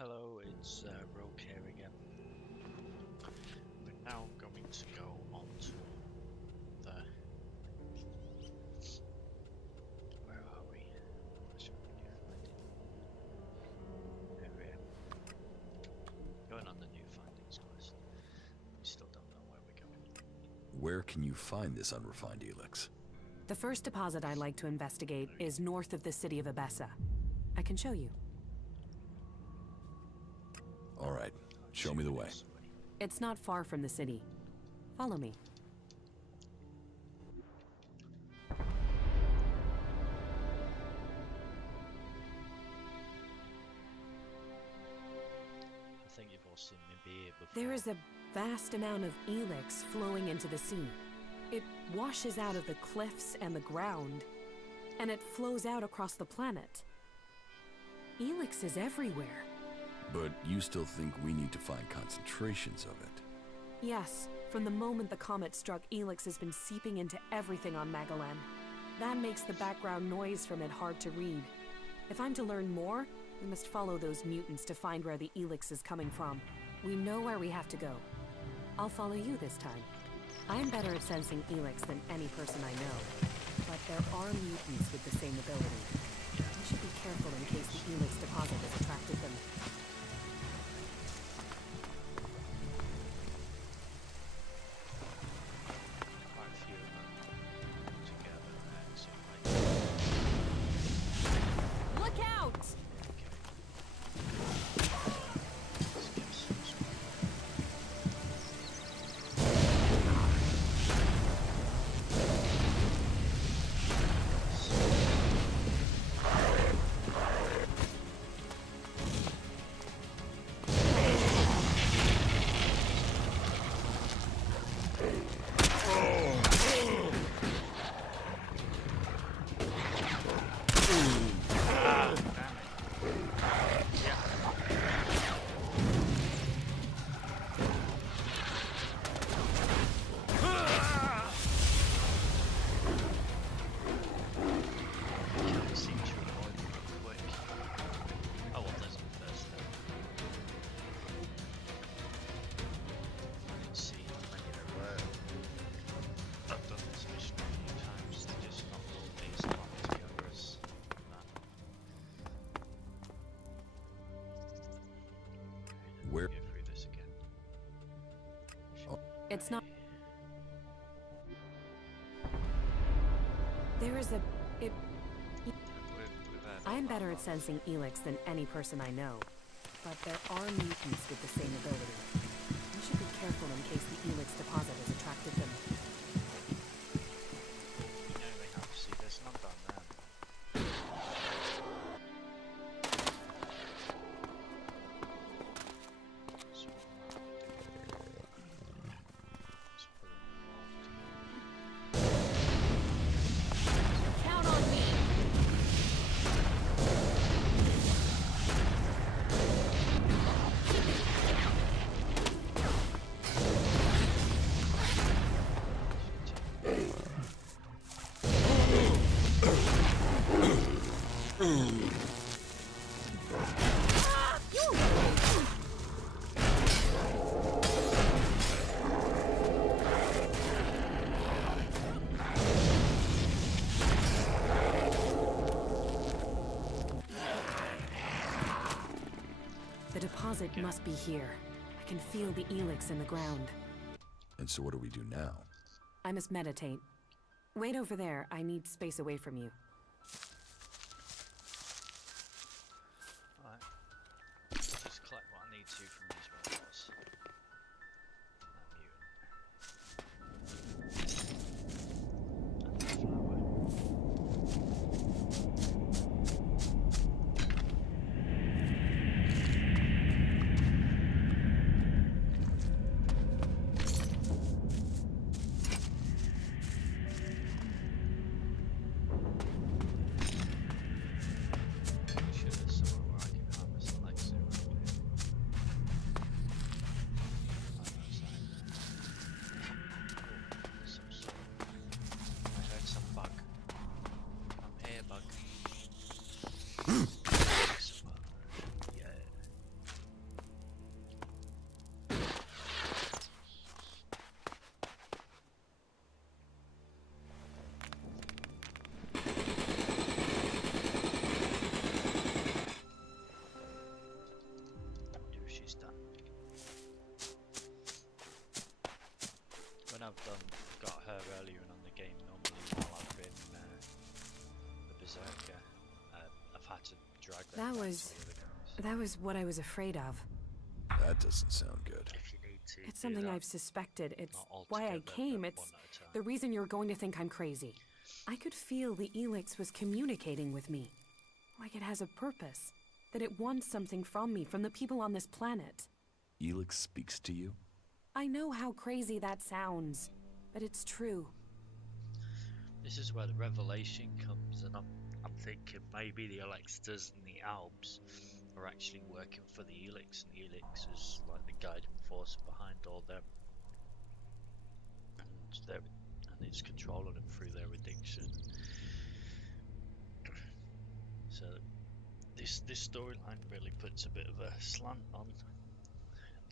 Hello, it's Rogue here again. We're now going to go on to the... Where are we? Should we find it? There we are. Going on the new findings quest. We still don't know where we're going. Where can you find this unrefined Elex? The first deposit I'd like to investigate is north of the city of Abessa. I can show you. All right, show me the way. It's not far from the city. Follow me. I think you've all seen me be here before. There is a vast amount of Elex flowing into the sea. It washes out of the cliffs and the ground, and it flows out across the planet. Elex is everywhere. But you still think we need to find concentrations of it? Yes, from the moment the comet struck, Elex has been seeping into everything on Magellan. That makes the background noise from it hard to read. If I'm to learn more, we must follow those mutants to find where the Elex is coming from. We know where we have to go. I'll follow you this time. I'm better at sensing Elex than any person I know, but there are mutants with the same ability. We should be careful in case the Elex deposit has attracted them. Quite a few of them together and so Look out! let's get some sort Where? Go through this again. It's not... There is a... I'm better at sensing Elex than any person I know, but there are mutants with the same ability. We should be careful in case the Elex deposit has attracted them. You know they have. See, there's none down there. So what I'm gonna do, let's put them all together. Count on me! The deposit must be here. I can feel the Elex in the ground. And so what do we do now? I must meditate. Wait over there. I need space away from you. Alright. Just collect what I need to from these robots. That mutant. And the flower. was what I was afraid of. That doesn't sound good. If you need to It's do something that, I've suspected. It's not why I altogether, came. but It's one at a time. the reason you're going to think I'm crazy. I could feel the Elex was communicating with me. Like it has a purpose. That it wants something from me, from the people on this planet. Elex speaks to you? I know how crazy that sounds, but it's true. This is where the revelation comes, and I'm thinking maybe the Alexsters and the Alps are actually working for the Elex, and the Elex is like the guiding force behind all them, and it's controlling them through their addiction. So this storyline really puts a bit of a slant on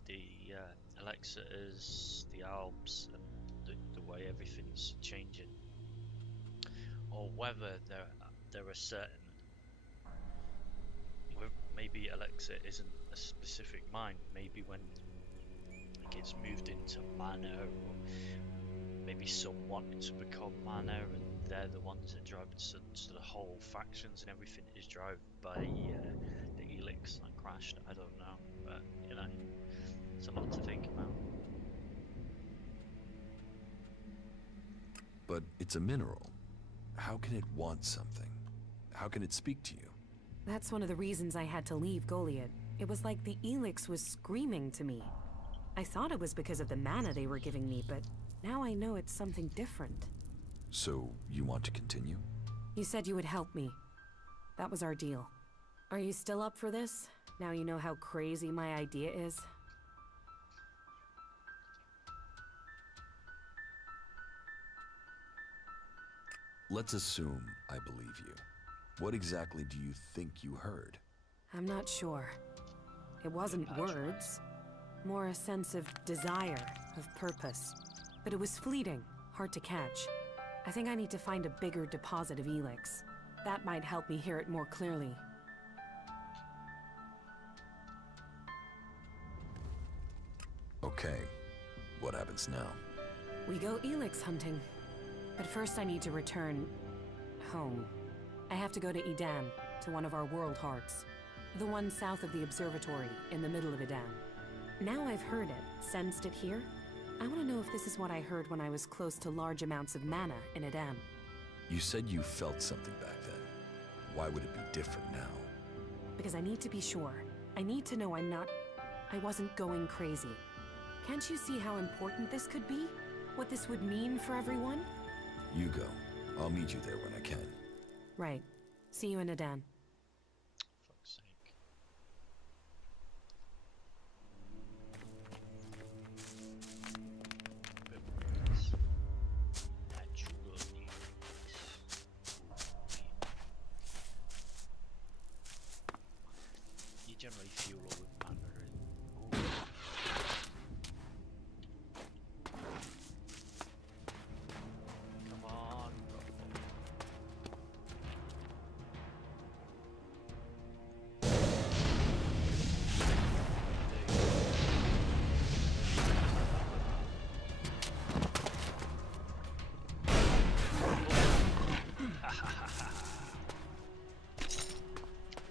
the Alexsters, the Alps, and the way everything's changing, or whether there are certain, maybe Alexa isn't a specific mind. Maybe when it gets moved into mana, or maybe some wanting to become mana, and they're the ones that drive it. So the whole factions and everything is driven by the Elex that crashed. I don't know, but you know, it's a lot to think about. But it's a mineral. How can it want something? How can it speak to you? That's one of the reasons I had to leave Goliath. It was like the Elex was screaming to me. I thought it was because of the mana they were giving me, but now I know it's something different. So, you want to continue? You said you would help me. That was our deal. Are you still up for this? Now you know how crazy my idea is? Let's assume I believe you. What exactly do you think you heard? I'm not sure. It wasn't words. More a sense of desire, of purpose. But it was fleeting, hard to catch. I think I need to find a bigger deposit of Elex. That might help me hear it more clearly. Okay. What happens now? We go Elex hunting. But first I need to return home. I have to go to Edam, to one of our world hearts. The one south of the observatory, in the middle of Edam. Now I've heard it, sensed it here, I want to know if this is what I heard when I was close to large amounts of mana in Edam. You said you felt something back then. Why would it be different now? Because I need to be sure. I need to know I wasn't going crazy. Can't you see how important this could be? What this would mean for everyone? You go. I'll meet you there when I can. Right. See you in Adan. Fuck's sake. Natural needs. You generally fuel all with mana. Come on, bro.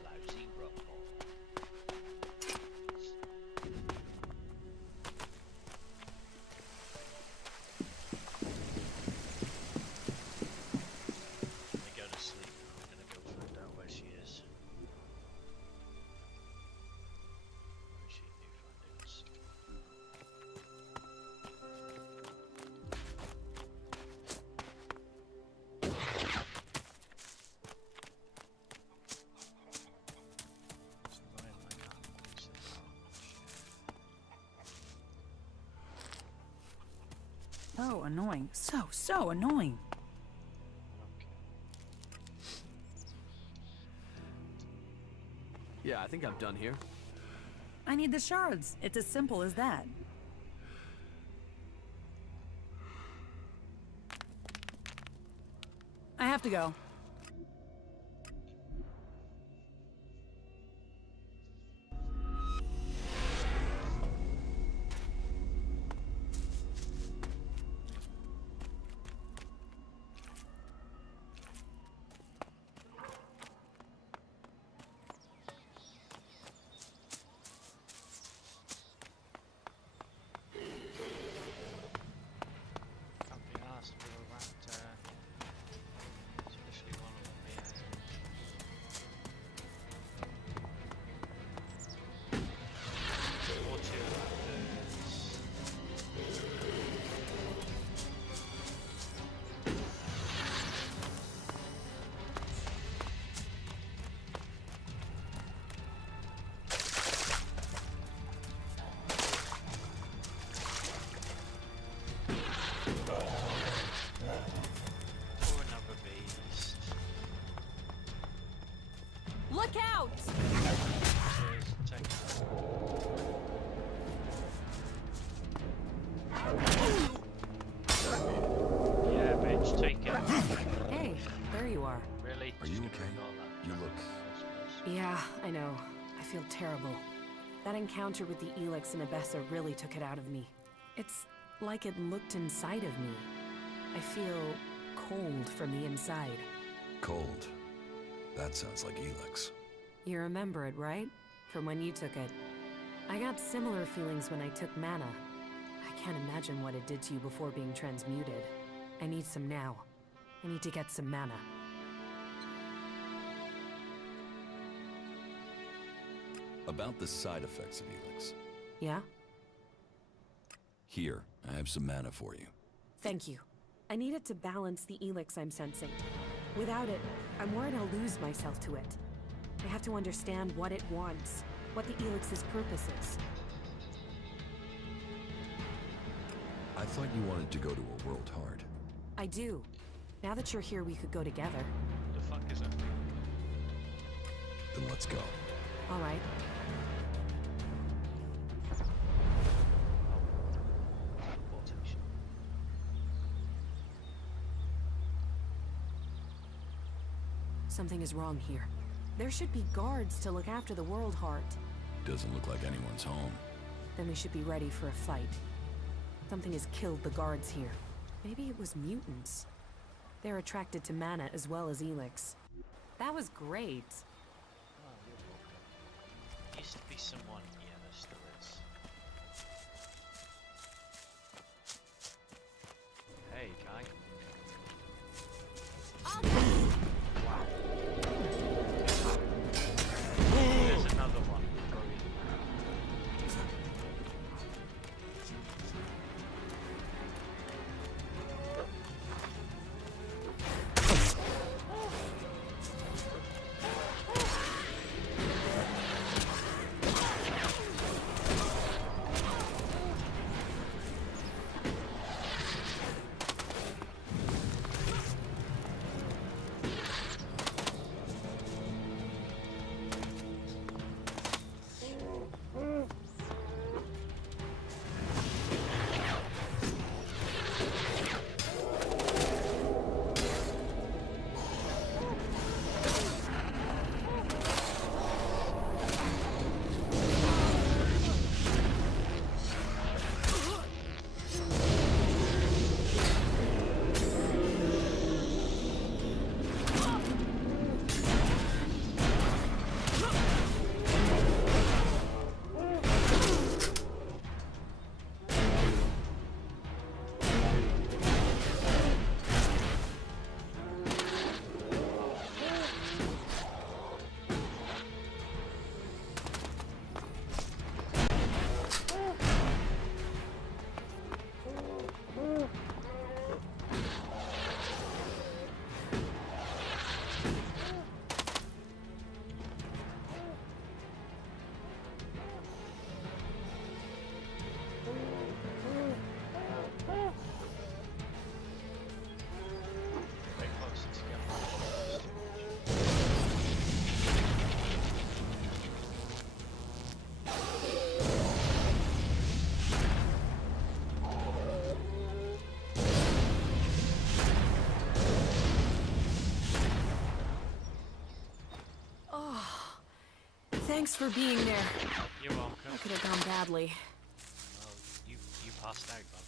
Lousy rumble. I'm gonna go to sleep. I'm gonna go find out where she is. Where she new findings. Why am I not fixing that? So annoying. So annoying. Okay. Yeah, I think I'm done here. I need the shards. It's as simple as that. I have to go. I know. I feel terrible. That encounter with the Elex and Abessa really took it out of me. It's like it looked inside of me. I feel cold from the inside. Cold. That sounds like Elex. You remember it, right? From when you took it. I got similar feelings when I took mana. I can't imagine what it did to you before being transmuted. I need some now. I need to get some mana. About the side effects of Elex. Yeah? Here, I have some mana for you. Thank you. I need it to balance the Elex I'm sensing. Without it, I'm worried I'll lose myself to it. I have to understand what it wants, what the Elix's purpose is. I thought you wanted to go to a world hard. I do. Now that you're here, we could go together. The fuck is that? Then let's go. All right. Teleportation. Something is wrong here. There should be guards to look after the World Heart. Doesn't look like anyone's home. Then we should be ready for a fight. Something has killed the guards here. Maybe it was mutants. They're attracted to mana as well as Elex. That was great. Oh, you're welcome. Used to be someone, yeah, there still is. Hey, guy. There's another one. Very close together. Thanks for being there. You're welcome. That could have gone badly. Oh, you passed out, bud.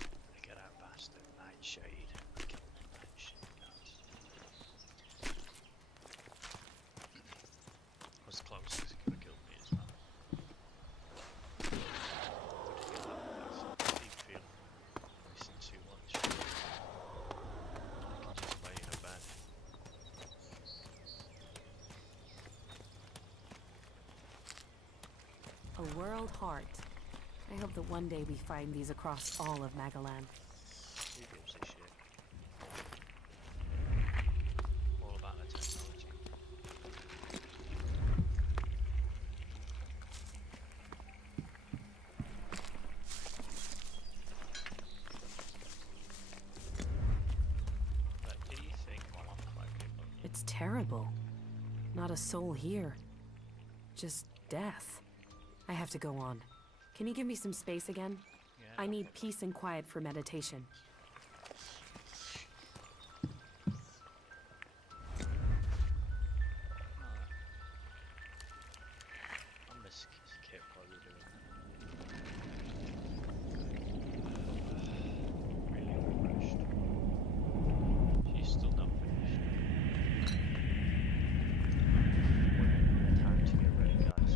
Look at that bastard, Nightshade. Kill him, Nightshade, guys. Was close, because he could have killed me as well. Deep feel. Listen too much. I can just lay in a bed. A World Heart. I hope that one day we find these across all of Magalan. Who gives a shit? All about the technology. But do you think while I'm collecting them, It's terrible. Not a soul here. Just death. I have to go on. Can you give me some space again? yeah, I need peace and quiet for meditation. I'll miss Kit while you're doing that. Really rushed. She's still not finished. Time to get ready, guys.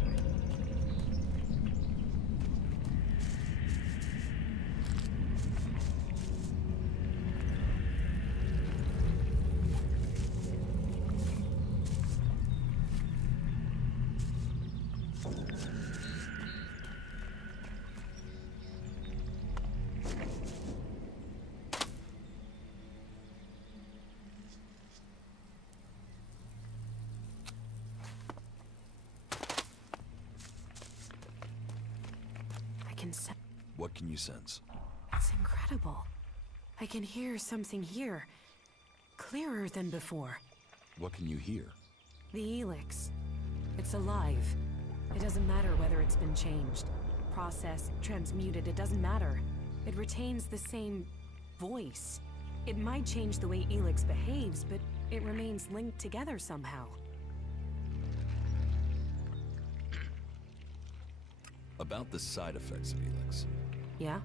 I can sense. What can you sense? It's incredible. I can hear something here. Clearer than before. What can you hear? The Elex. It's alive. It doesn't matter whether it's been changed, processed, transmuted, it doesn't matter. It retains the same voice. It might change the way Elex behaves, but it remains linked together somehow. About the side effects of Elex. Yeah?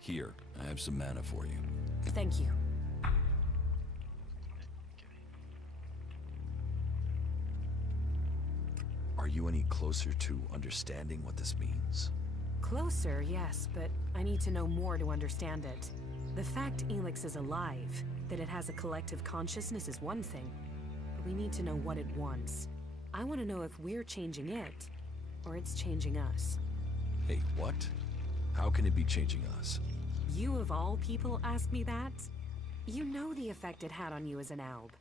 Here, I have some mana for you. Thank you. Are you any closer to understanding what this means? Closer, yes, but I need to know more to understand it. The fact Elex is alive, that it has a collective consciousness is one thing, but we need to know what it wants. I want to know if we're changing it, or it's changing us. Hey, what? How can it be changing us? You of all people ask me that? You know the effect it had on you as an alb.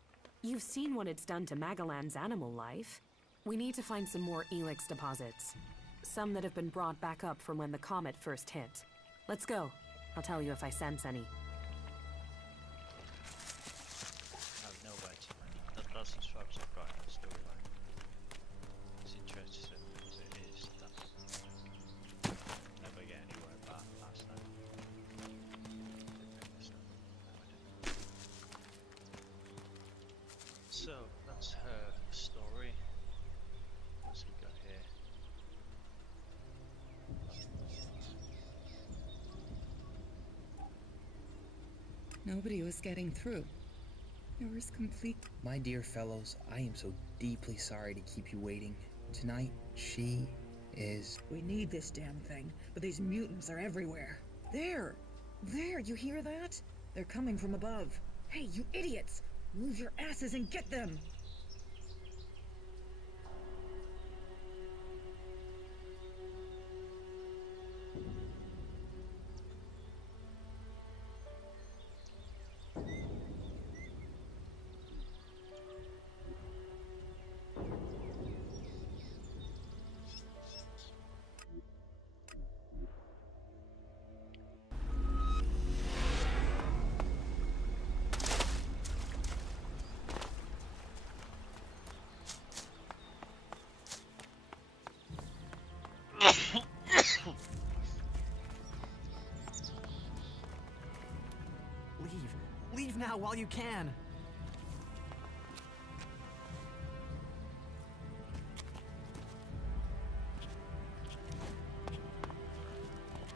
You've seen what it's done to Magellan's animal life. We need to find some more Elex deposits. Some that have been brought back up from when the comet first hit. Let's go. I'll tell you if I sense any. I have no way to that's the stripes I've got in the storyline. It's interesting as it is that never get anywhere back past that. So that's her story. What's we got here? Nobody was getting through. There was complete. My dear fellows, I am so deeply sorry to keep you waiting. Tonight, she is... We need this damn thing, but these mutants are everywhere. There! There, you hear that? They're coming from above. Hey, you idiots! Move your asses and get them! Leave. Leave now while you can.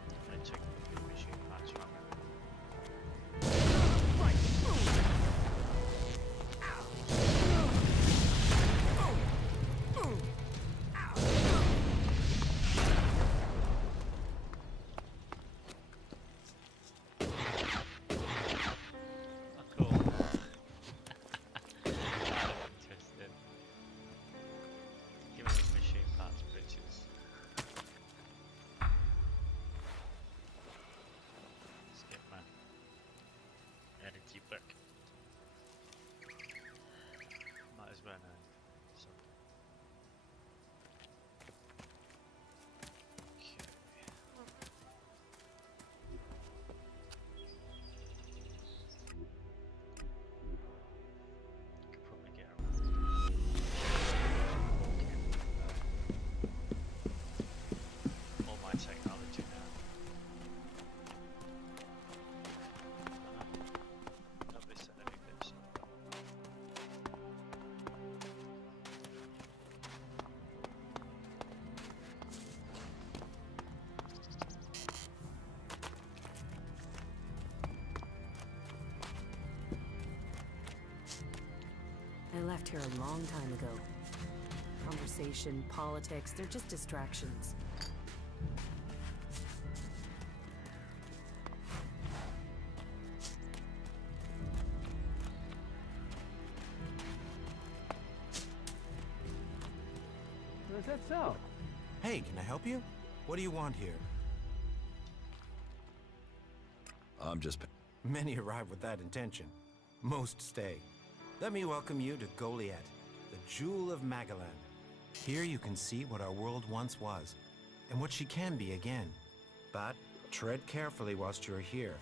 I'm gonna take the machine parts from her. Cool. left here a long time ago. Conversation, politics, they're just distractions. Is that so? Hey, can I help you? What do you want here? I'm just... Many arrive with that intention. Most stay. Let me welcome you to Goliath, the jewel of Magellan. Here you can see what our world once was, and what she can be again. But tread carefully whilst you're here.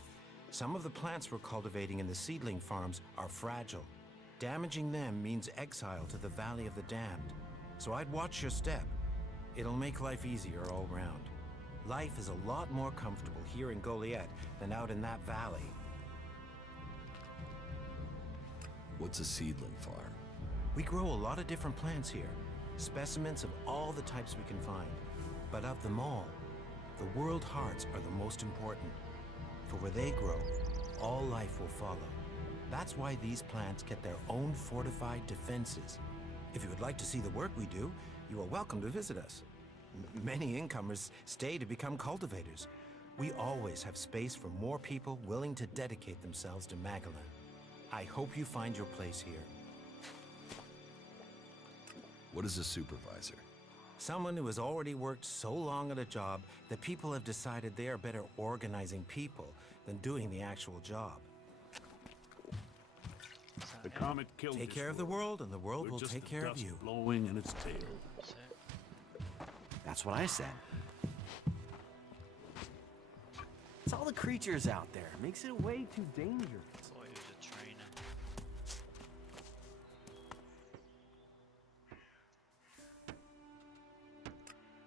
Some of the plants we're cultivating in the seedling farms are fragile. Damaging them means exile to the Valley of the Damned. So I'd watch your step. It'll make life easier all round. Life is a lot more comfortable here in Goliath than out in that valley. What's a seedling farm? We grow a lot of different plants here, specimens of all the types we can find. But of them all, the world hearts are the most important. For where they grow, all life will follow. That's why these plants get their own fortified defenses. If you would like to see the work we do, you are welcome to visit us. Many incomers stay to become cultivators. We always have space for more people willing to dedicate themselves to Magellan. I hope you find your place here. What is a supervisor? Someone who has already worked so long at a job that people have decided they are better organizing people than doing the actual job. The comet killed Take this care of the world, and the world We're will just take the care of dust you. blowing in its tail. That's it. That's what I said. It's all the creatures out there. Makes it way too dangerous. Thought he was a trainer.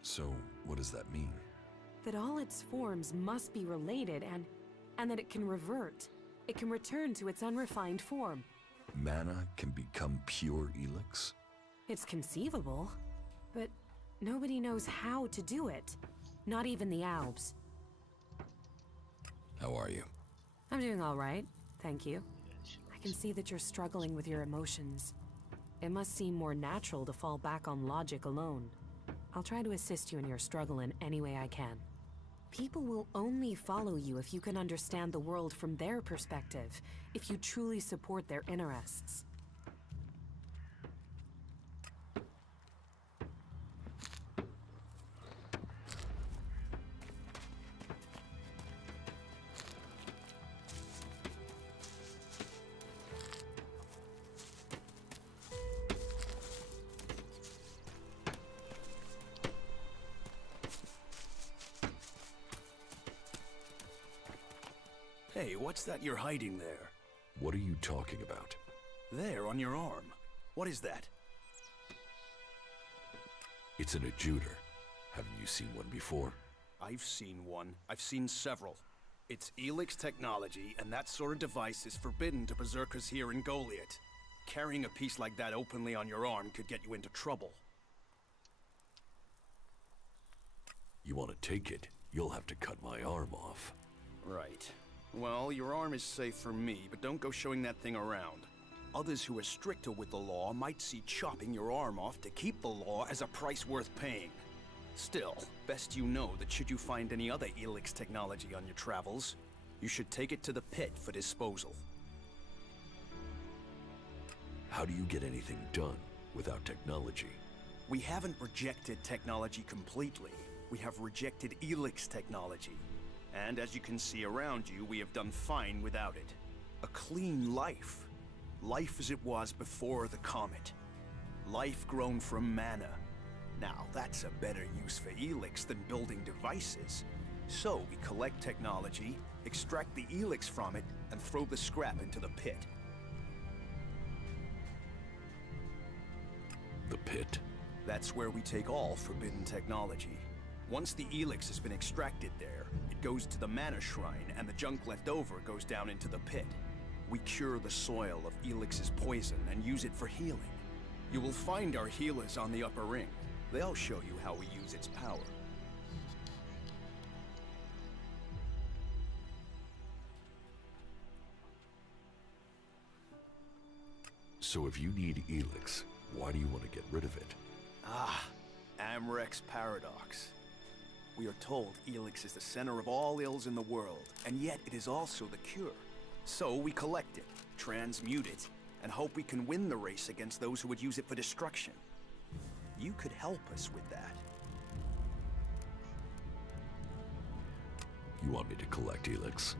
So, what does that mean? That all its forms must be related and that it can revert. It can return to its unrefined form. Mana can become pure Elex? It's conceivable, but nobody knows how to do it. Not even the Albs. How are you? I'm doing all right, thank you. Yeah, she I can see that you're struggling with your emotions. It must seem more natural to fall back on logic alone. I'll try to assist you in your struggle in any way I can. People will only follow you if you can understand the world from their perspective, if you truly support their interests. Hey, what's that you're hiding there? What are you talking about? There, on your arm. What is that? It's an adjuter. Haven't you seen one before? I've seen one. I've seen several. It's Elex technology, and that sort of device is forbidden to berserkers here in Goliath. Carrying a piece like that openly on your arm could get you into trouble. You want to take it? You'll have to cut my arm off. Right. Well, your arm is safe for me, but don't go showing that thing around. Others who are stricter with the law might see chopping your arm off to keep the law as a price worth paying. Still, best you know that should you find any other Elex technology on your travels, you should take it to the pit for disposal. How do you get anything done without technology? We haven't rejected technology completely. We have rejected Elex technology. And as you can see around you, we have done fine without it. A clean life. Life as it was before the comet. Life grown from mana. Now, that's a better use for Elex than building devices. So we collect technology, extract the Elex from it, and throw the scrap into the pit. The pit? That's where we take all forbidden technology. Once the Elex has been extracted there, it goes to the mana shrine, and the junk left over goes down into the pit. We cure the soil of Elix's poison and use it for healing. You will find our healers on the upper ring. They'll show you how we use its power. So if you need Elex, why do you want to get rid of it? Ah, Amrek's paradox. We are told Elex is the center of all ills in the world, and yet it is also the cure. So we collect it, transmute it, and hope we can win the race against those who would use it for destruction. You could help us with that. You want me to collect Elex?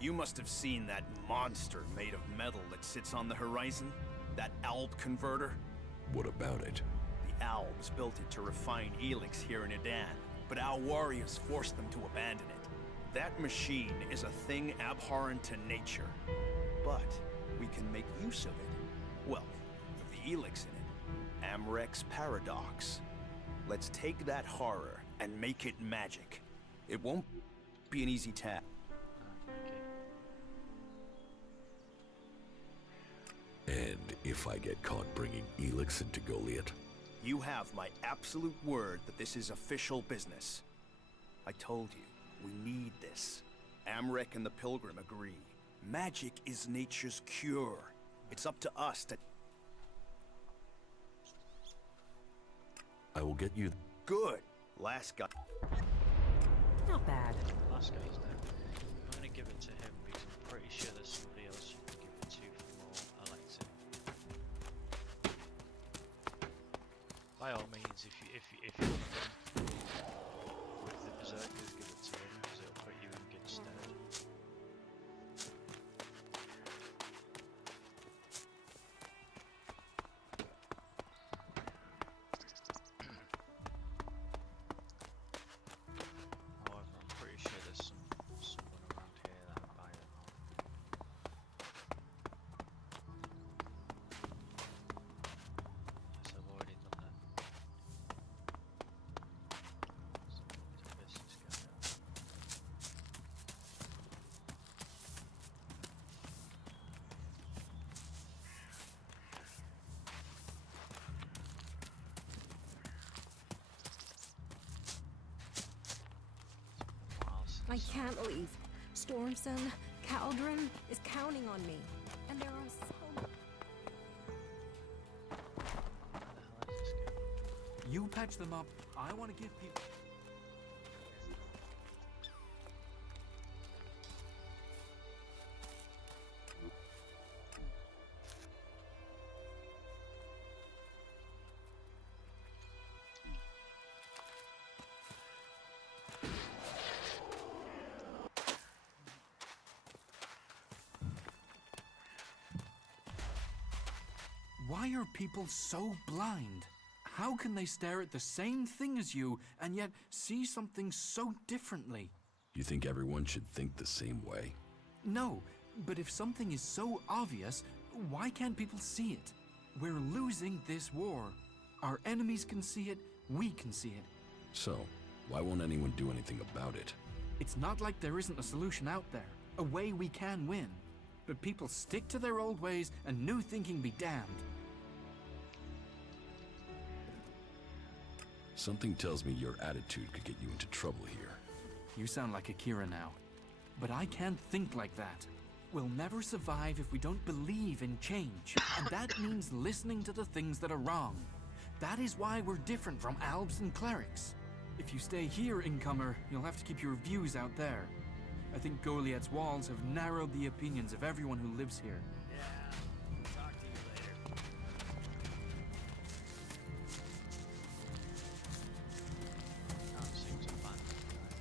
You must have seen that monster made of metal that sits on the horizon? That Alb converter? What about it? The Albs built it to refine Elex here in Edan, but our warriors forced them to abandon it. That machine is a thing abhorrent to nature, but we can make use of it. Well, with the Elex in it. Amrek's paradox. Let's take that horror and make it magic. It won't be an easy task. And if I get caught bringing Elex into Goliath? You have my absolute word that this is official business. I told you, we need this. Amrek and the Pilgrim agree. Magic is nature's cure. It's up to us to... I will get you... Good. Last guy... Not bad. Last guy's there. I'm gonna give it to him because I'm pretty sure there's somebody else you can give it to for more Alexa. By all means, if you with the berserkers, give it to him because it'll put you in good stead. However, I'm pretty sure there's someone around here that will buy it. Yes, I've already done that. So, this is going on. While I since can't leave. Stormson, Caldron is counting on me. And there are so... Where the hell is this going? You patch them up. I want to give people... Why are people so blind? How can they stare at the same thing as you and yet see something so differently? You think everyone should think the same way? No, but if something is so obvious, why can't people see it? We're losing this war. Our enemies can see it, we can see it. So, why won't anyone do anything about it? It's not like there isn't a solution out there, a way we can win. But people stick to their old ways and new thinking be damned. Something tells me your attitude could get you into trouble here. You sound like Akira now. But I can't think like that. We'll never survive if we don't believe in change. And that means listening to the things that are wrong. That is why we're different from Albs and Clerics. If you stay here, Incomer, you'll have to keep your views out there. I think Goliath's walls have narrowed the opinions of everyone who lives here. Yeah, talk to you later. Oh, it seems abandoned, right?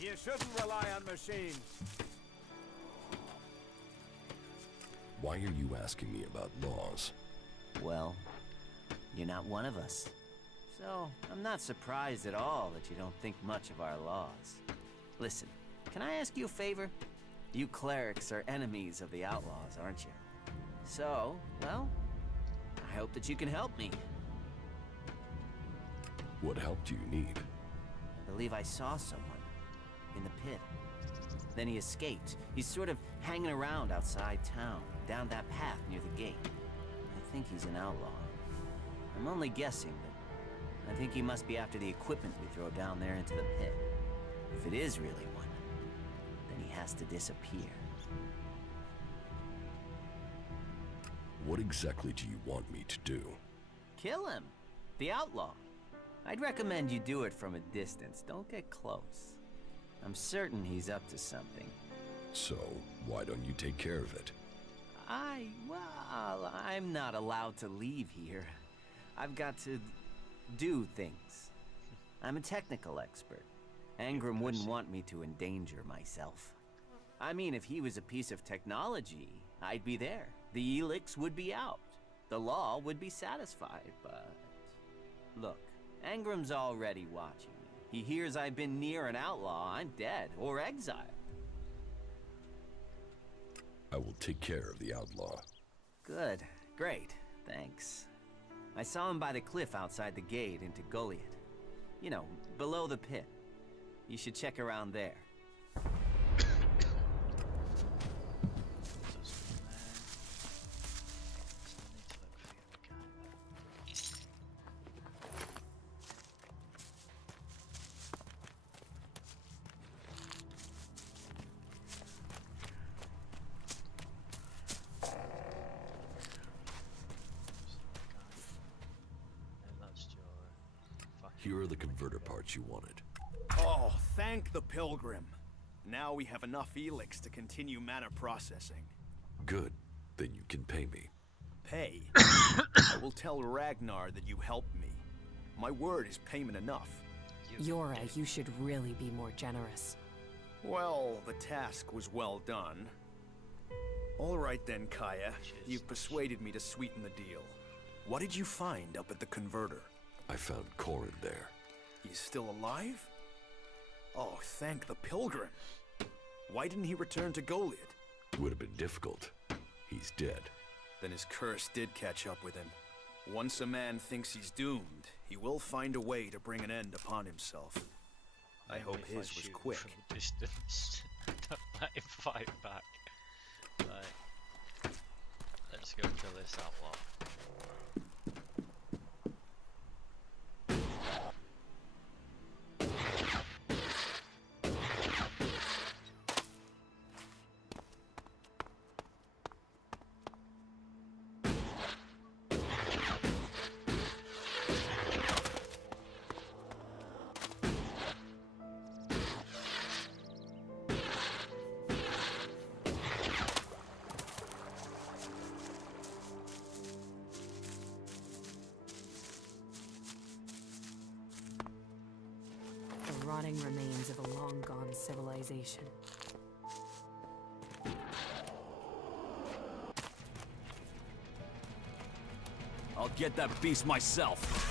You shouldn't rely on machines. Why are you asking me about laws? Well, you're not one of us. So, I'm not surprised at all that you don't think much of our laws. Listen, can I ask you a favor? You clerics are enemies of the outlaws, aren't you? So, well, I hope that you can help me. What help do you need? I believe I saw someone. in the pit. Then he escaped. He's sort of hanging around outside town, down that path near the gate. I think he's an outlaw. I'm only guessing, but I think he must be after the equipment we throw down there into the pit. If it is really one, then he has to disappear. What exactly do you want me to do? Kill him. The outlaw. I'd recommend you do it from a distance. Don't get close. I'm certain he's up to something. So, why don't you take care of it? Well, I'm not allowed to leave here. I've got to do things. I'm a technical expert. Angram wouldn't want me to endanger myself. I mean, if he was a piece of technology, I'd be there. The Elex would be out. The law would be satisfied, but... Look, Angram's already watching me. He hears I've been near an outlaw, I'm dead, or exiled. I will take care of the outlaw. Good. Great. Thanks. I saw him by the cliff outside the gate into Goliath. You know, below the pit. You should check around there. Here are the converter parts you wanted. Oh, thank the Pilgrim. Now we have enough Elex to continue mana processing. Good. Then you can pay me. Pay? I will tell Ragnar that you helped me. My word is payment enough. Yora, you should really be more generous. Well, the task was well done. All right then, Kaya. You've persuaded me to sweeten the deal. What did you find up at the converter? I found Corin there. He's still alive? Oh, thank the Pilgrim. Why didn't he return to Goliath? It would have been difficult. He's dead. Then his curse did catch up with him. Once a man thinks he's doomed, he will find a way to bring an end upon himself. I hope his was quick. From a distance. Don't let him fight back. Right. Let's go kill this outlaw. The rotting remains of a long-gone civilization. I'll get that beast myself.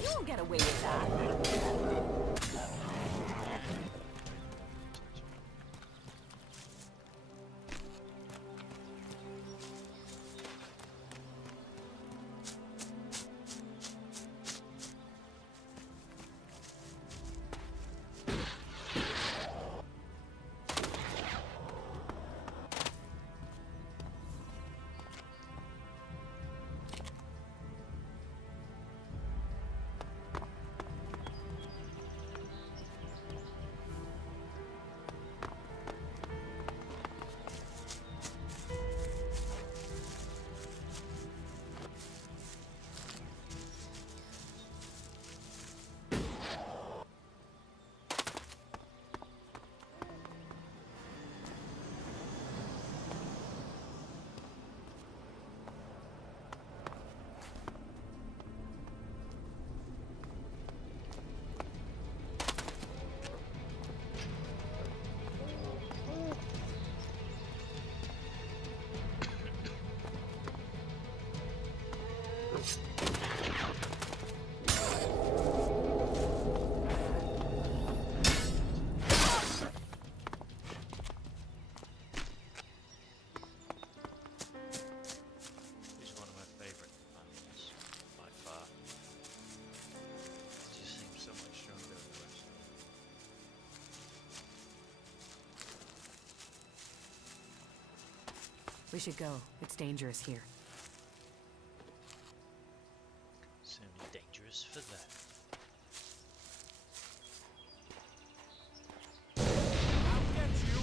You won't get away with that. We should go. It's dangerous here. It's only dangerous for them. I'll get you!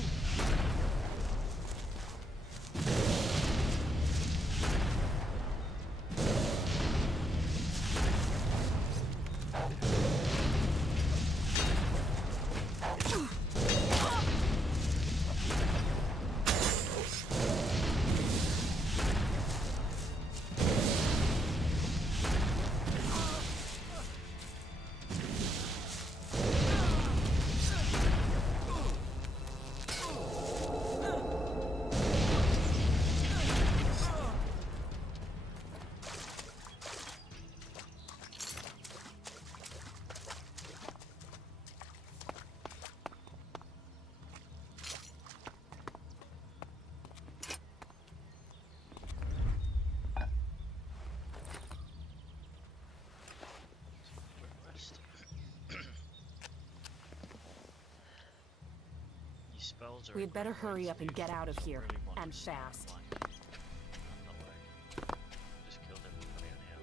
Spells are We had better incredible. hurry up and get out of here, Really want and to start fast. flying. I'm not worried. Just killed everybody on here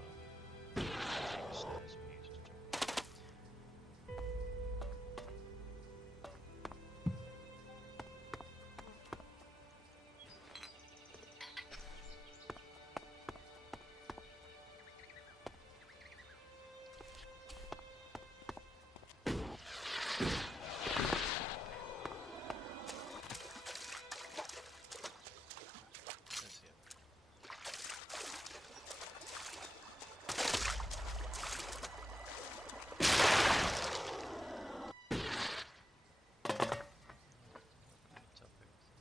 though. Take the stairs and use this jump. That's it. Picked up everything.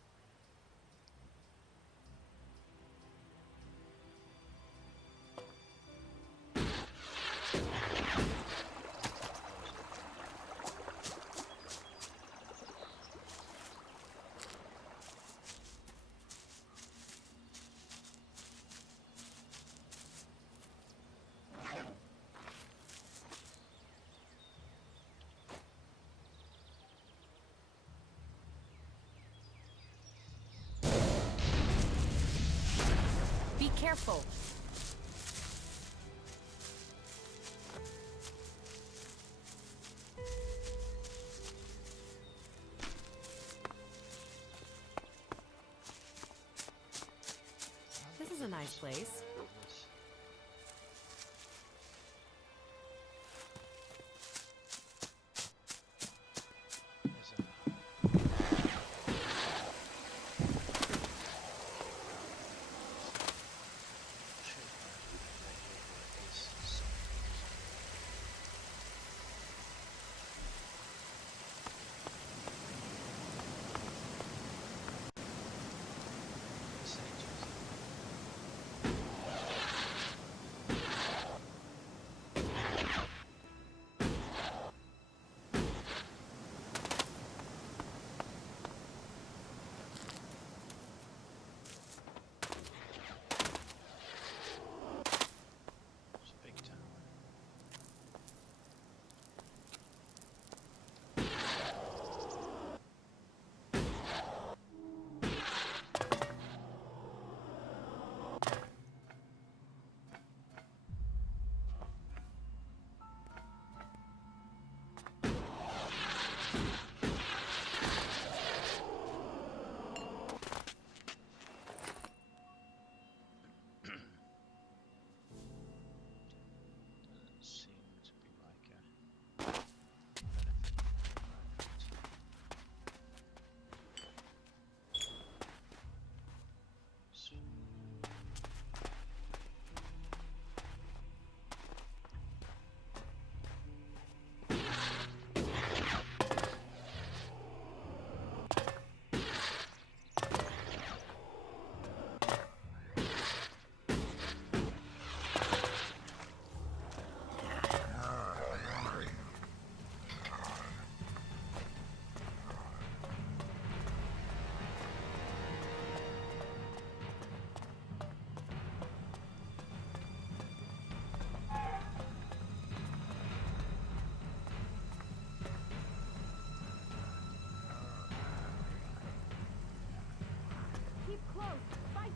Be careful! This is a nice place. Yes. There's a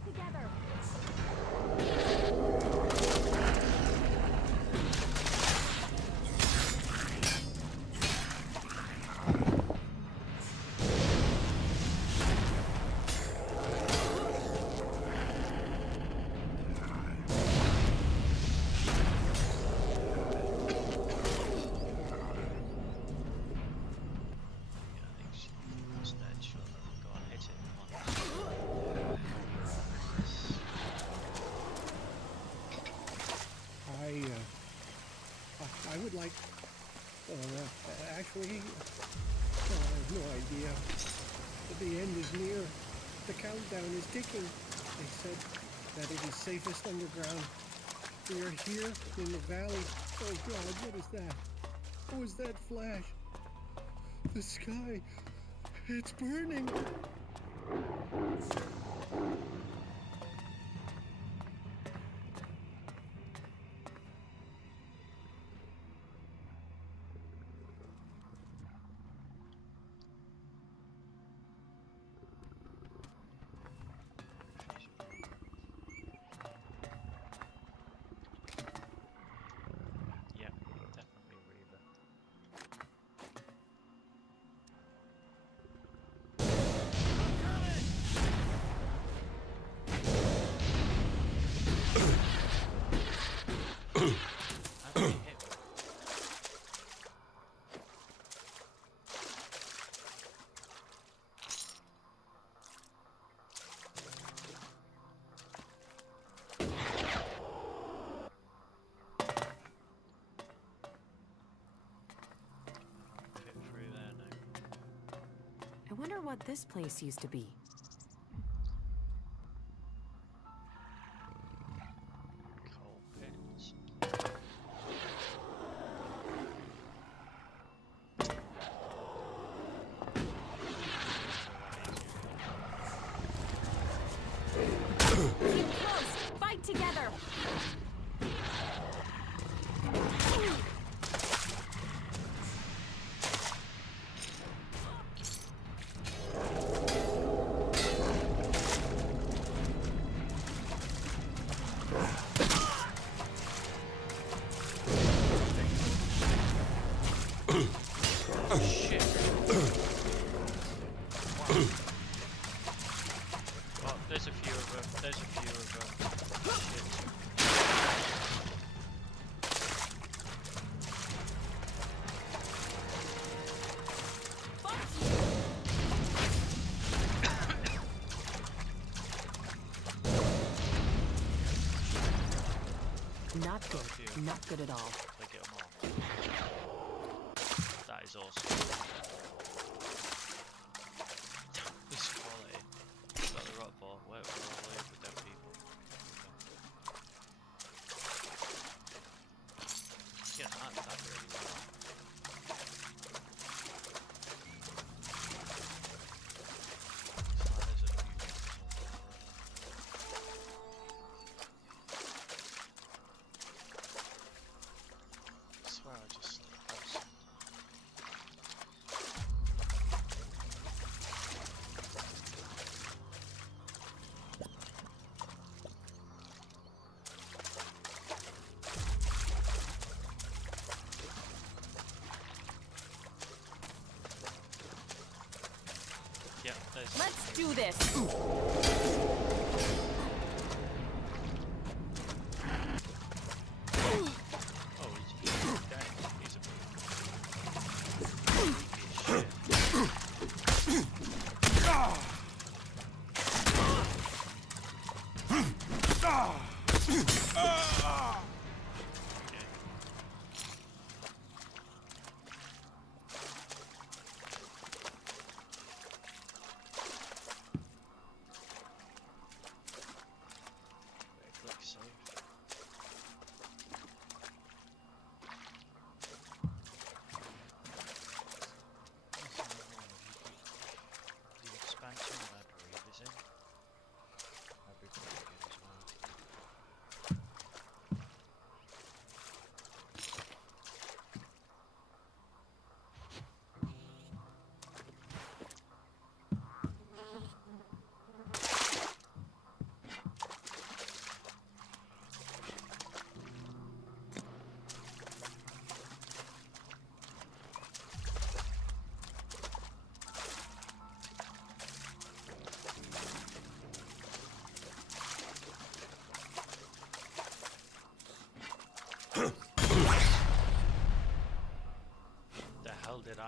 together! I would like, actually, I have no idea. But the end is near. The countdown is ticking. They said that it is safest underground. We are here in the valley. Oh God, what is that? What was that flash? The sky, it's burning. I wonder what this place used to be. Coal pits. Keep close! Fight together! There's a few of them. There's a few of them. Not good. Not good at all. They get them all. That is awesome. This quality. Got the rock ball. We're all over dead people. Yeah, that really well. I swear I just lost. Yeah, there's. Let's do this! Oh, he's dead. He's a shit. Click save. The expansion of that revisit. That'd be pretty good as well.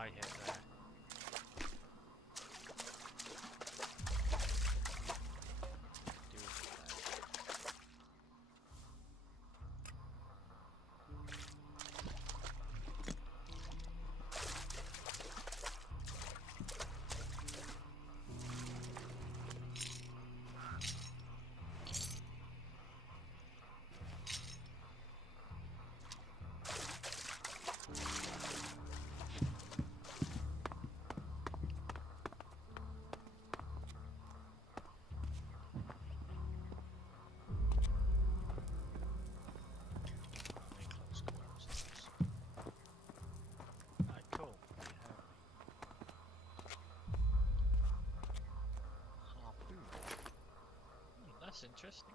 I hit there? Do it there. That's interesting.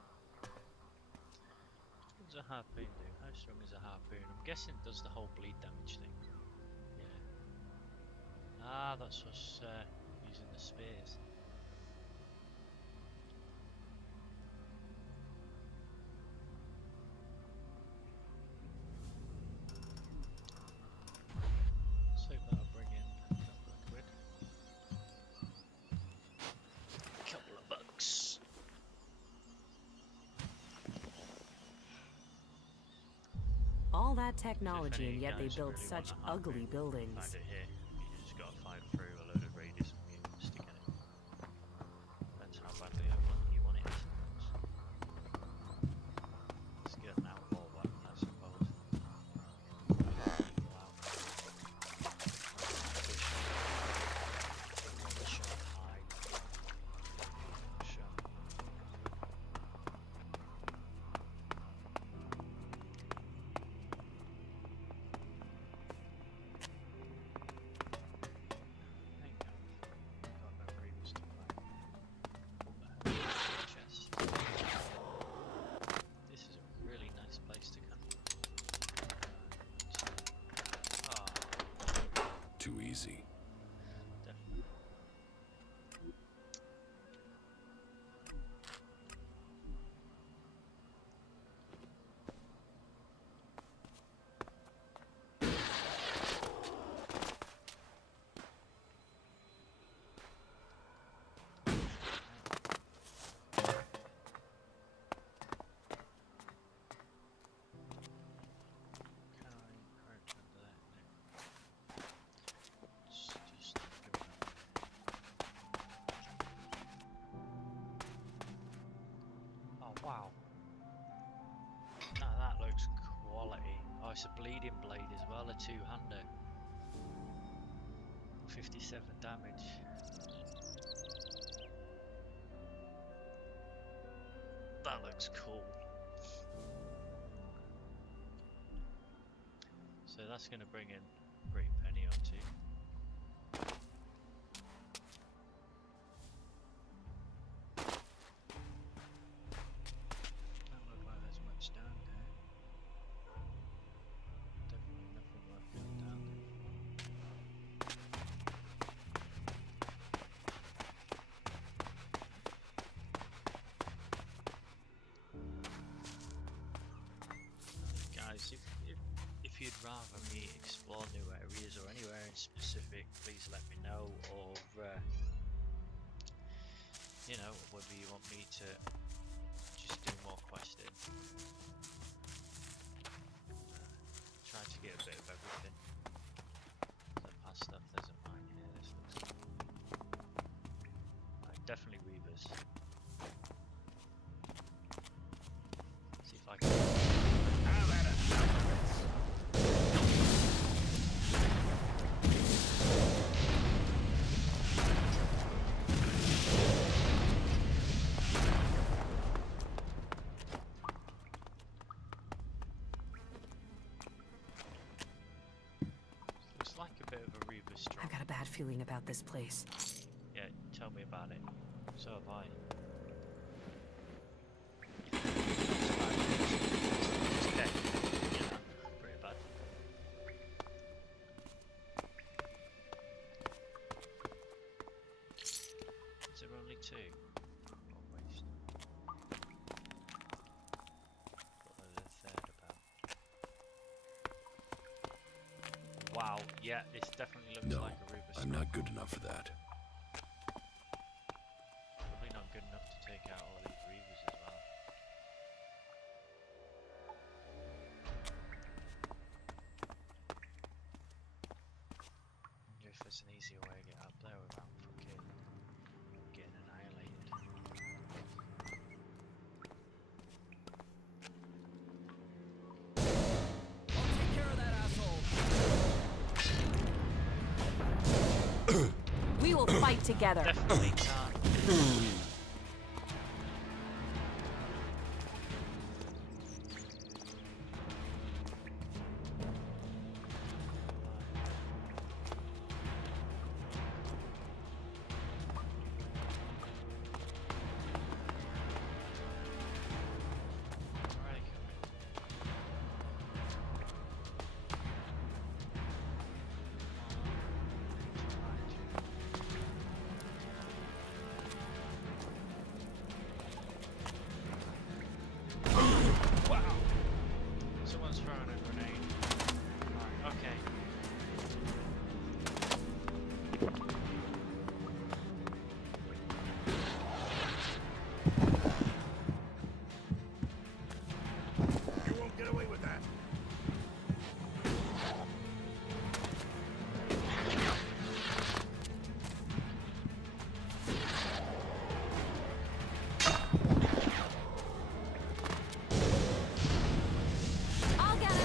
What does a harpoon do? How strong is a harpoon? I'm guessing it does the whole bleed damage thing. Yeah. Ah, that's what's using the spears. So that'll bring in a couple of quid. A couple of bucks. All that technology, and yet they guys build really such want a harpoon, ugly buildings. find it here. You just gotta fight through a load of raiders and stick in it. Depends how badly you want it, I suppose. Let's get an outlaw weapon, I suppose. Wow. The sharp hide. Sharp. This is a really nice place to come. Too easy. Definitely. Wow. Now that looks quality. Oh, it's a bleeding blade as well, a two-hander. 57 damage. That looks cool. So that's going to bring in a pretty penny or two. Don't look like there's much down there. Definitely nothing worth going down there. Guys, if you'd rather me explore new areas or anywhere in specific, please let me know, or you know, whether you want me to just do more questing. Try to get a bit of everything. The past stuff, there's a mine here. This looks definitely weavers. See if I can. Looks like a bit of a Reaver's strong. I've got a bad feeling about this place. Yeah, tell me about it. So have I. It's dead. You know, pretty bad. Is there only two? What waste. What was the third about? Wow. yeah, this definitely looks No, like a Rubus. I'm not good enough for that. Probably not good enough to take out all these Reavers as well. Wonder if there's an easier way to get up there without fucking getting annihilated. I'll take care of that asshole. We will fight together. Definitely can't. Alright, wow! Someone's throwing a grenade. Right, okay. You won't get away with that. I'll get him.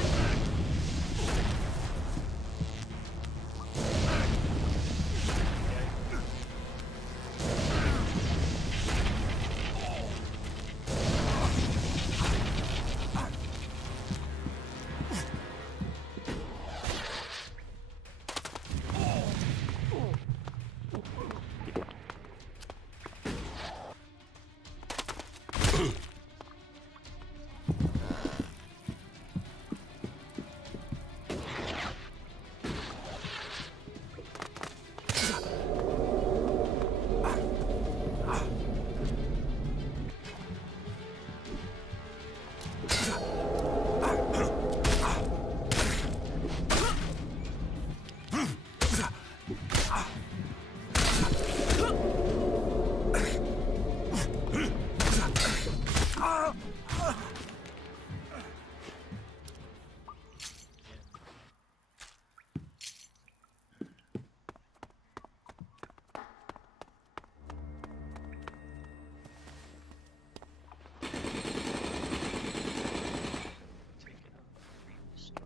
Taking on Reaver stuff.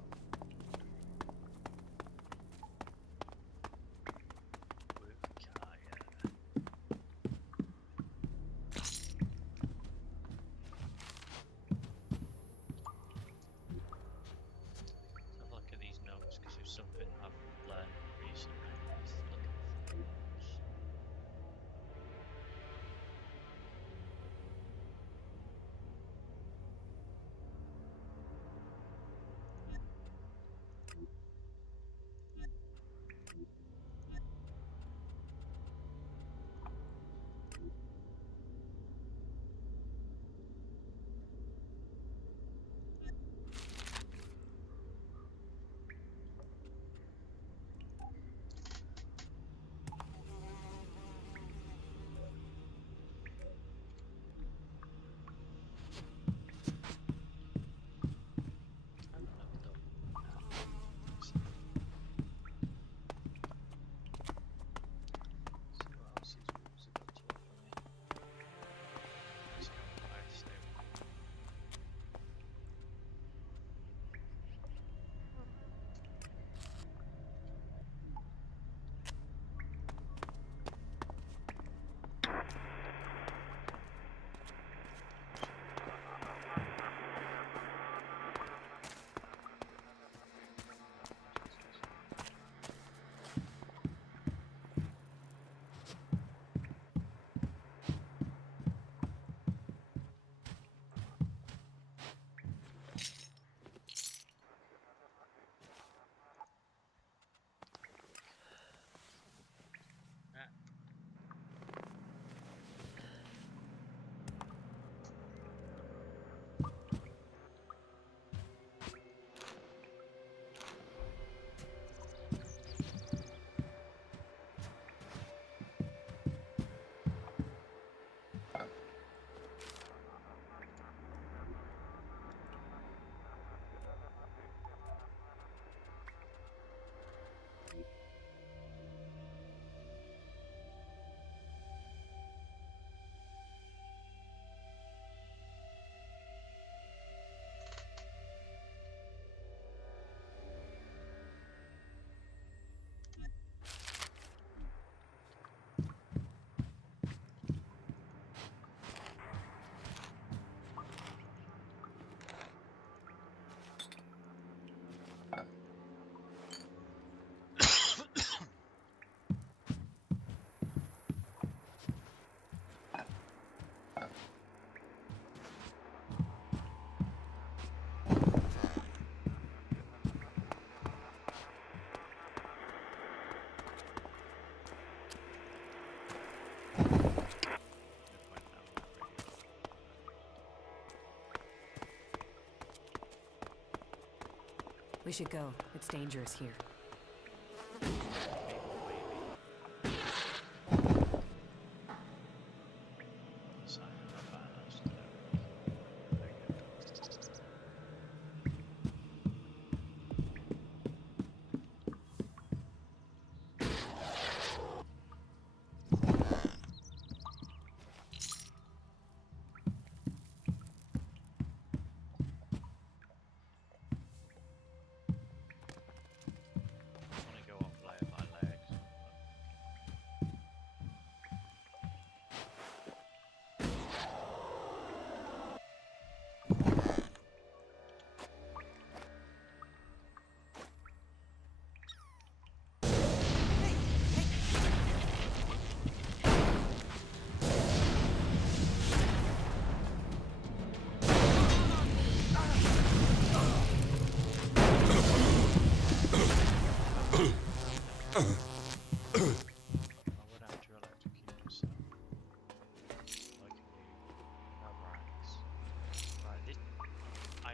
We should go. It's dangerous here.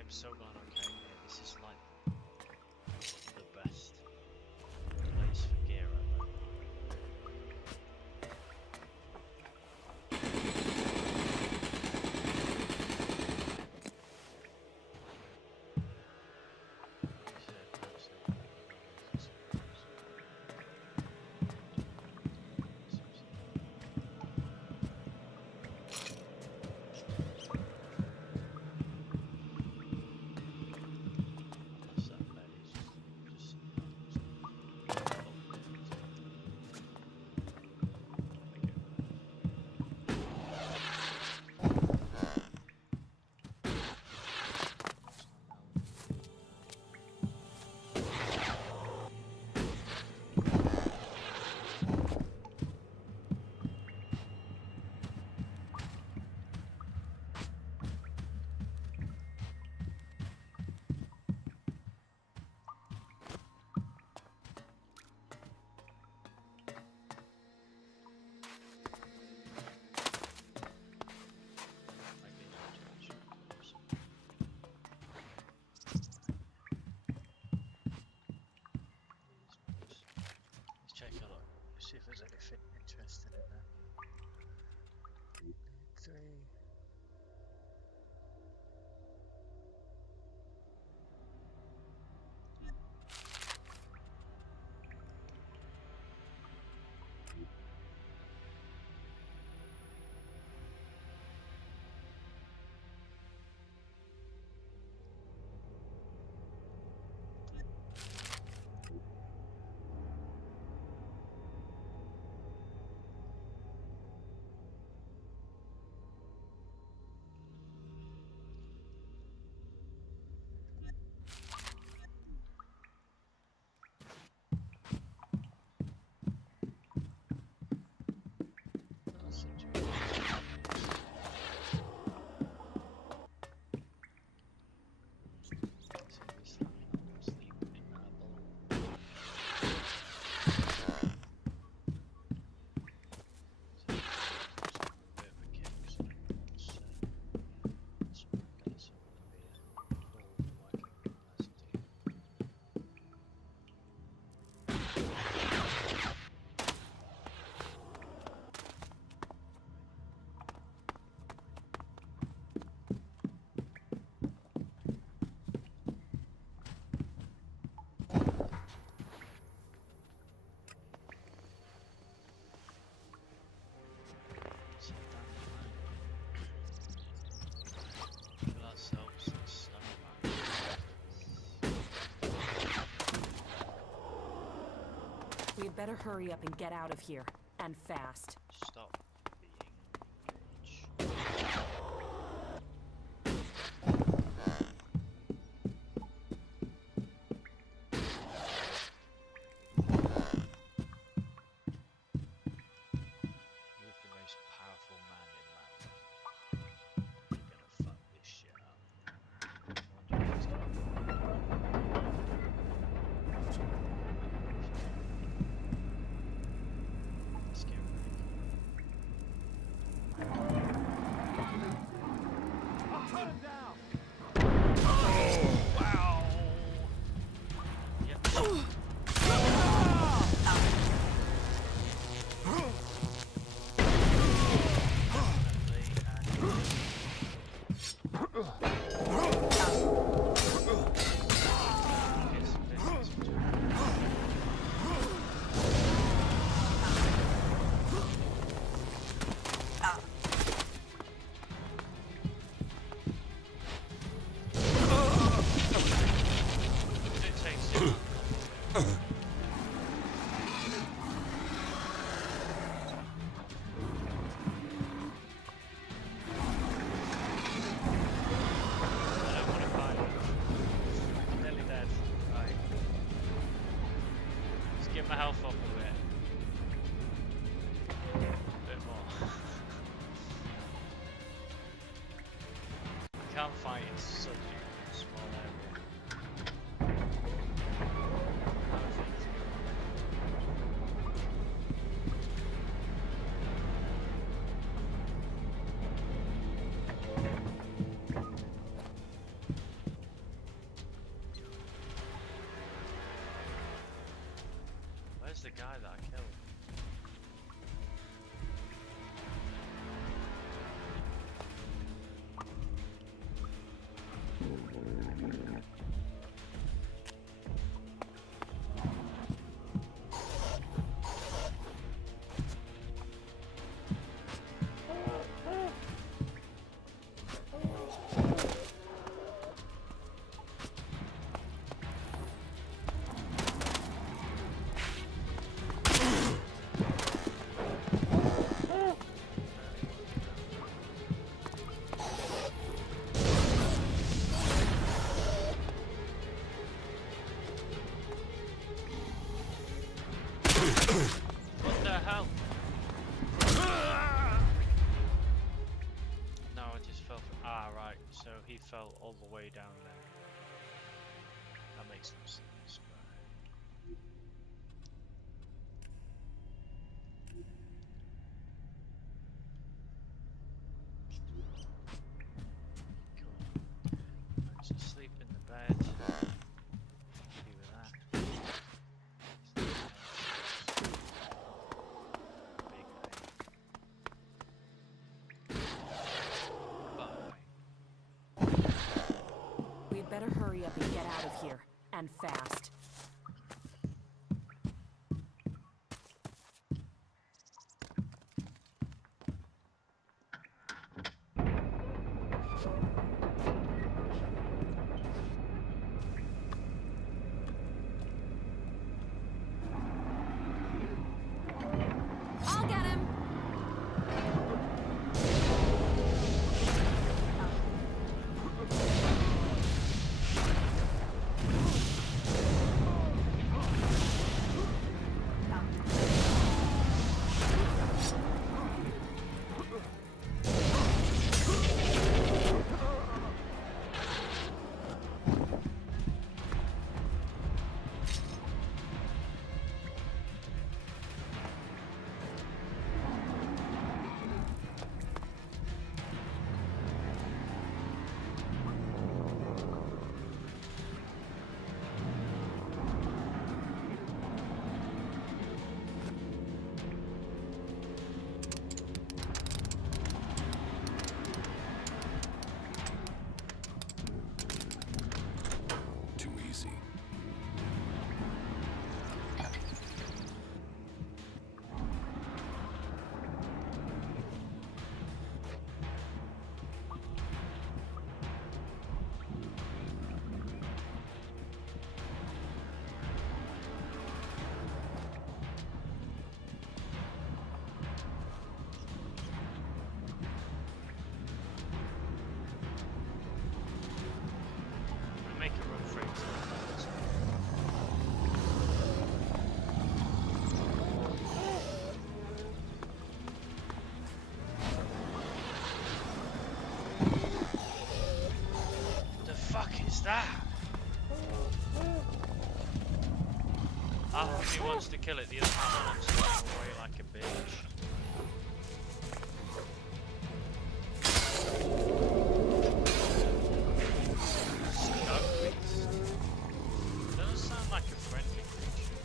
So glad I came here. This is like the best place for gear ever. Check a look. See if there's anything interesting in there. 3. We had better hurry up and get out of here. And fast. Stop being rich. You're the most powerful man in London. You're gonna fuck this shit up. I wonder what's going on. Let's get ready. I'll cut him down! Oh, wow! Get my health up a bit. A bit more. I can't fight in such a small area. Where's the guy that I killed? What the hell? No, I just fell. Ah, right. So he fell all the way down there. That makes no sense. Cool. Let's just sleep in the bed. Happy with that. We'd better hurry up and get out of here. And fast. I'll get him! Too easy. Make a run for it. The fuck is that? Half of me wants to kill it, the other one wants to run away like a bitch. Doesn't sound like a friendly creature.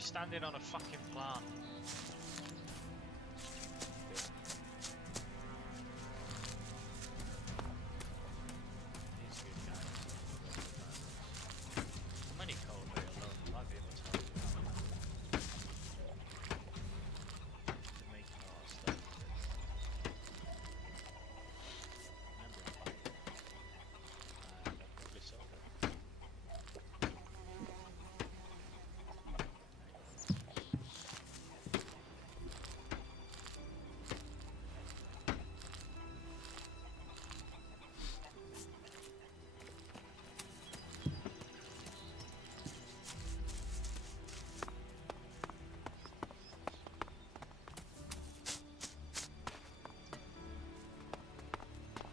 You're standing on a fucking plant. He's a good guy. I'm only cold very alone. I might be able to help you out. To make a lot of stuff. Remember if I probably sold it.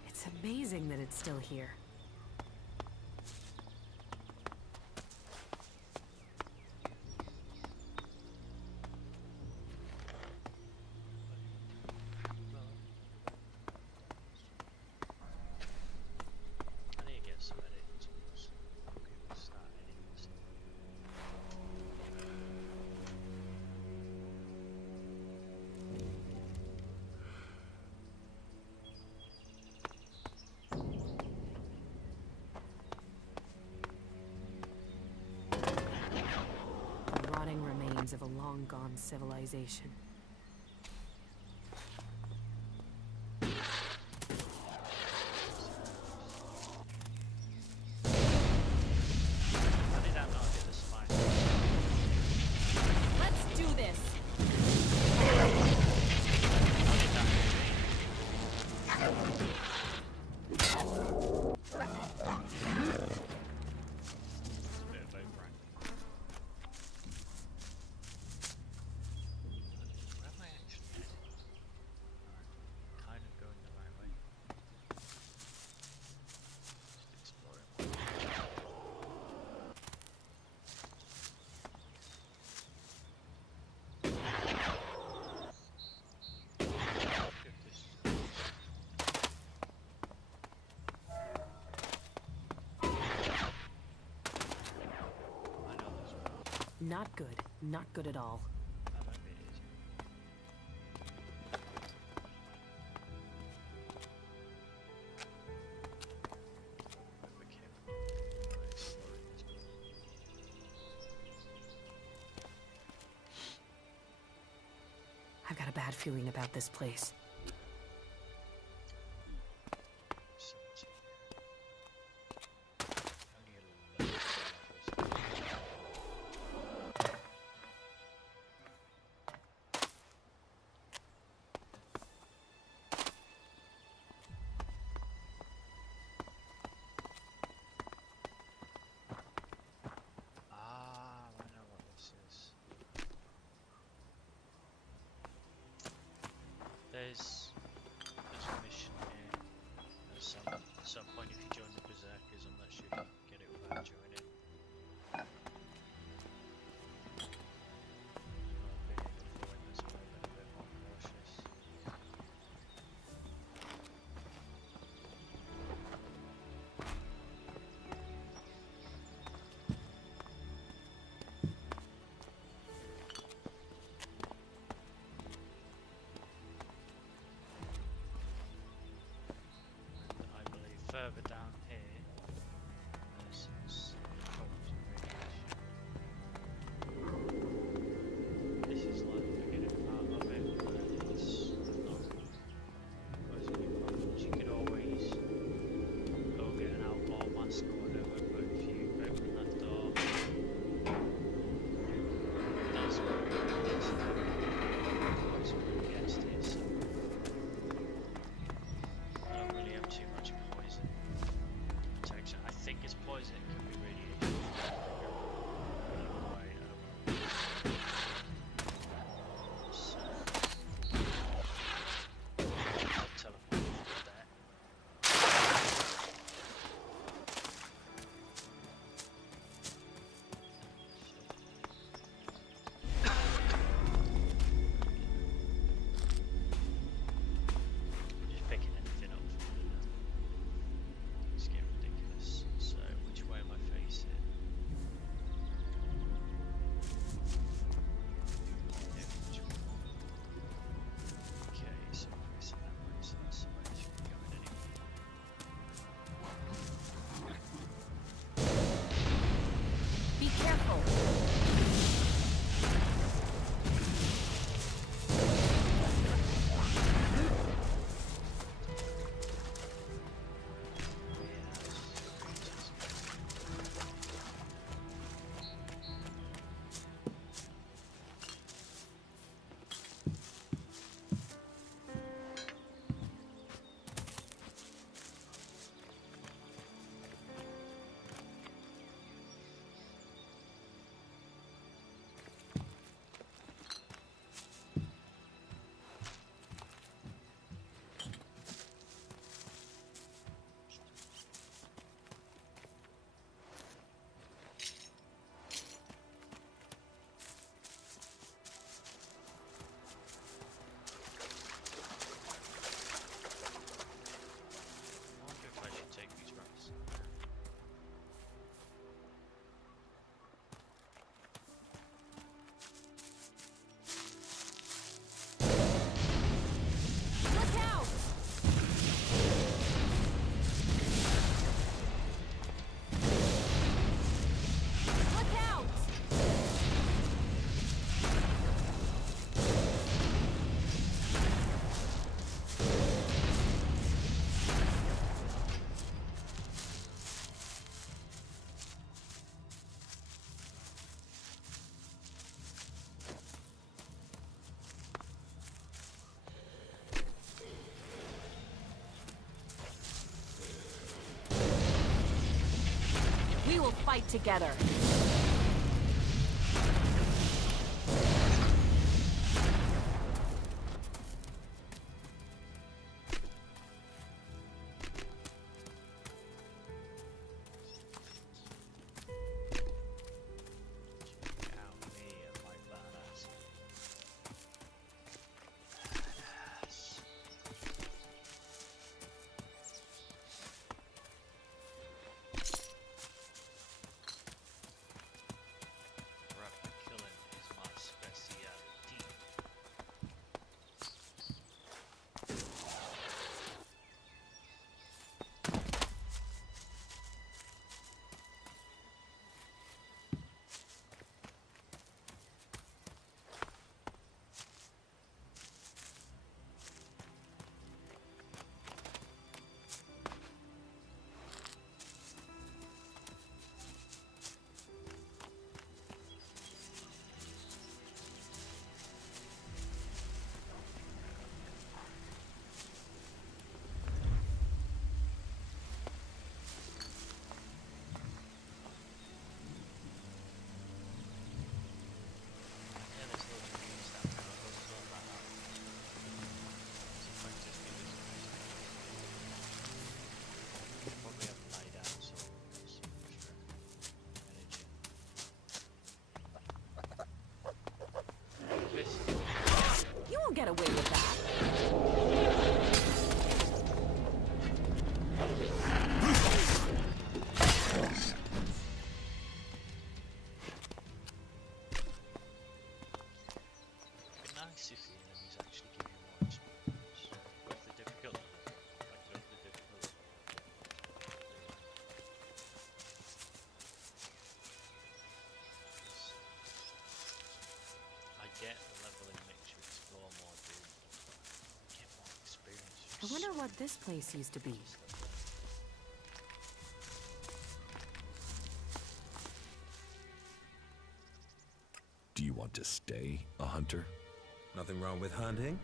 It's amazing that it's still here. I need to get some editing tools. I'll be able to start editing this. The rotting remains of a long-gone civilization. How did that not hit the spine? Let's do this! How did that hit me? It's a bit of overrun. Where am I actually headed? Alright, kind of going the right way. Just exploring more. Look at this. I know this one. Not good. Not good at all. That might be easy. Where we came from. Right, exploring this one. I've got a bad feeling about this place. Something. Only a low levels. Ah, I know what this is. There's fight together. You won't get away with that. Nice if the enemies actually give you more experience. With the difficulty level. Like with the difficulty level. I get the leveling makes you explore more, dude. Get more experience. I wonder what this place used to be. Do you want to stay a hunter? Nothing wrong with hunting.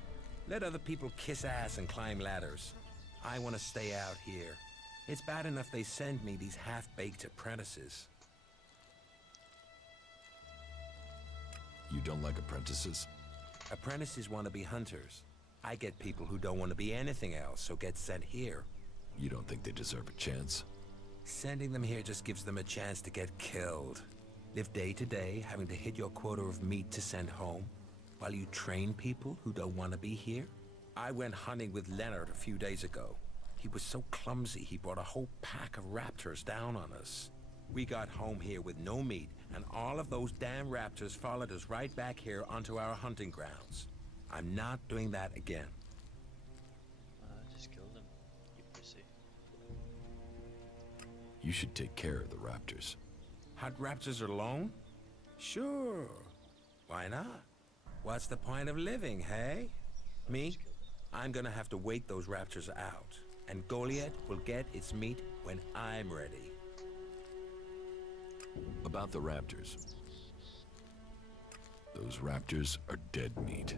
Let other people kiss ass and climb ladders. I want to stay out here. It's bad enough they send me these half-baked apprentices. You don't like apprentices? Apprentices want to be hunters. I get people who don't want to be anything else, so get sent here. You don't think they deserve a chance? Sending them here just gives them a chance to get killed. Live day to day, having to hit your quota of meat to send home, while you train people who don't want to be here? I went hunting with Leonard a few days ago. He was so clumsy, he brought a whole pack of raptors down on us. We got home here with no meat, and all of those damn raptors followed us right back here onto our hunting grounds. I'm not doing that again. Just kill them, you pussy. You should take care of the raptors. Hunt raptors alone? Sure. Why not? What's the point of living, hey? Me? I'm gonna have to wait those raptors out. And Goliath will get its meat when I'm ready. About the raptors. Those raptors are dead meat.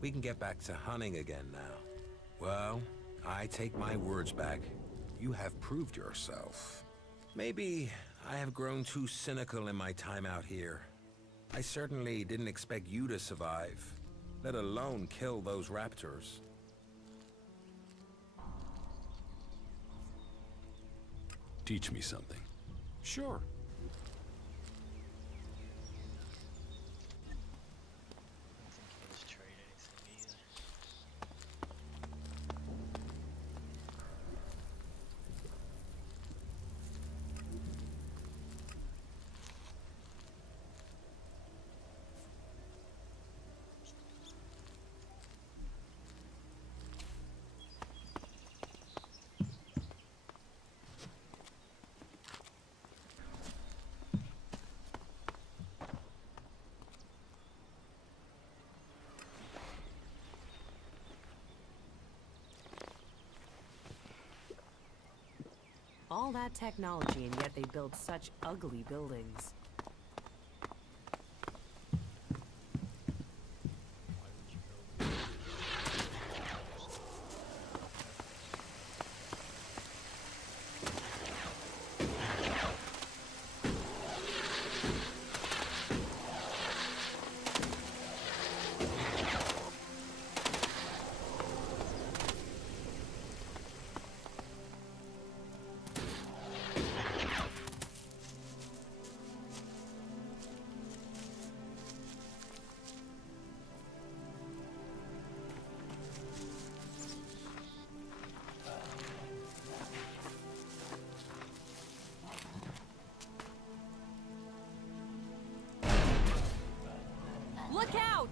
We can get back to hunting again now. Well, I take my words back. You have proved yourself. Maybe I have grown too cynical in my time out here. I certainly didn't expect you to survive, let alone kill those raptors. Teach me something. Sure. All that technology, and yet they build such ugly buildings. Look out!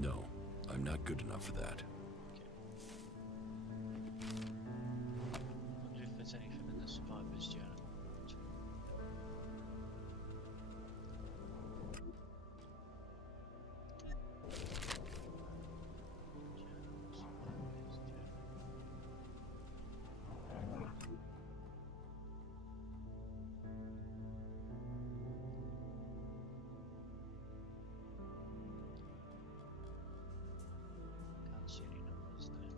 No, I'm not good enough for that. Wonder if there's anything in the survivor's journal. Can't see any numbers there.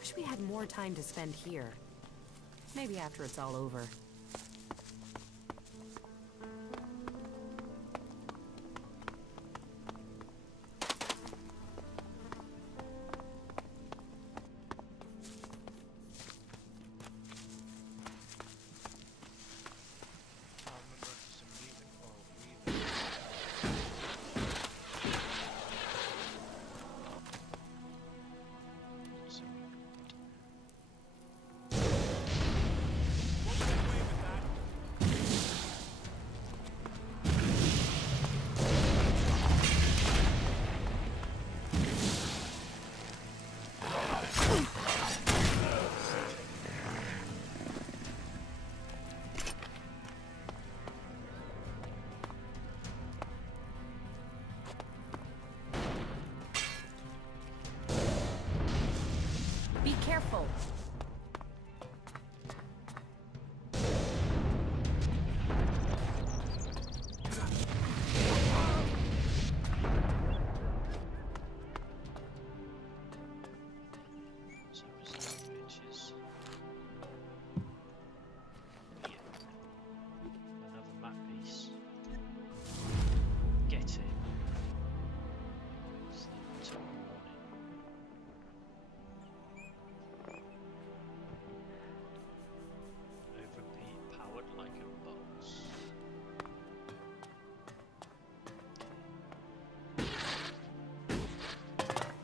Wish we had more time to spend here. Maybe after it's all over. I remember if there's a mutant or a weaver. There's a mutant. Won't get away with that. Be careful! So is that bitches? Yeah. Another map piece. Get it. Sleep until morning. Overbeat, powered like a box.